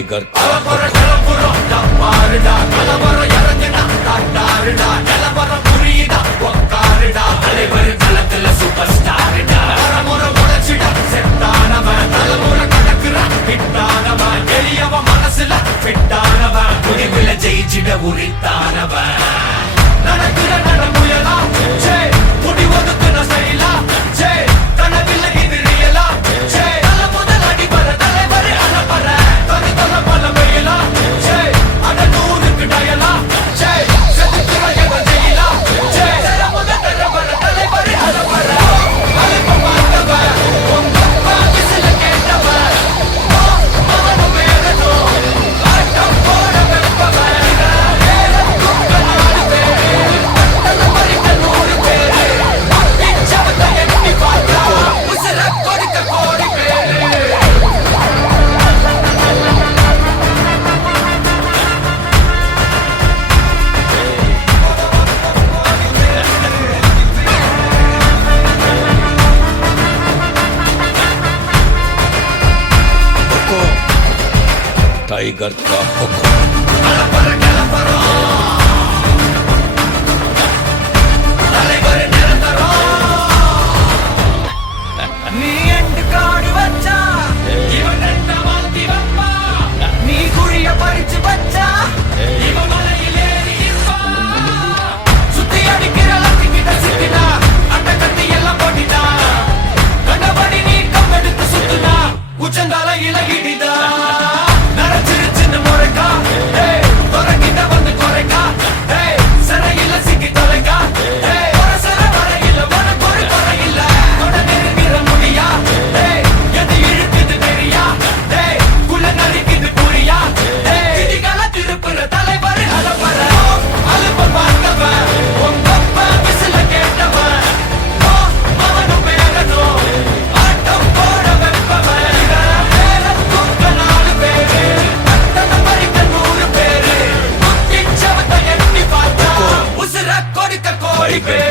tiger super ஸ்டார்டா எளியவன் மனசுல ஃபிட்டானவன் முடிவுல ஜெயிச்சிட உரித்தானவன் நடக்கிற நடமுயலா முடி ஒதுக்குன ஸ்டைலா கனவில்ல இது ரியலா தல முதல் அடிபர தலைவரை அனுப்பற தனி தல பல வெயிலா அட நூறுக்கு டயலா செதுக்குற எவன் ஜெயிலா தல முதல் தலைவர தலைவரை அனுப்பற அலுப்ப பார்த்தவன் உங்க பாகிசில கேட்டவன் அவனும் வேறனோ ஆட்டம் போட வெப்பவன் टाइगर का हुक्म நீ எண்டு காடு வச்சா இவன் ரெண்ட மாத்தி வப்பா நீ குழிய பறிச்சு வச்சா இவன் மலையில் ஏறி இருப்பா சுத்தி அடிக்கிற லத்திக்கிட்ட சிக்கினா அட்ட கத்தி எல்லாம் போட்டிட்டா கண்டபடி நீ கம்பெடுத்து சுத்துனா உச்சந்தால இலகிடிதா நரச்சிருச்சுன்னு முறைக்கா தொடங்கிட்ட வந்து குறைக்கா சிறையில சிக்கி தொலைக்கா சர வரையில உனக்கு ஒரு குறையில்ல தொட நெருங்கிற முடியா எது இழுக்குது தெரியா குள்ள நறுக்குது புரியா விதிகளை திருப்புற தலைவர் அலப்பற அலுப்ப பார்த்தவன் உங்க அப்பா விசில கேட்டவன் அவனும் பேரனோ ஆட்டம் போட வெப்பவன் வேற தூக்க 4 பேரு அத்தனை பறிக்க 100 பேரு முத்தி சவத்தை எட்டி பார்த்தா உசுர கொடுக்க கோடி பேரு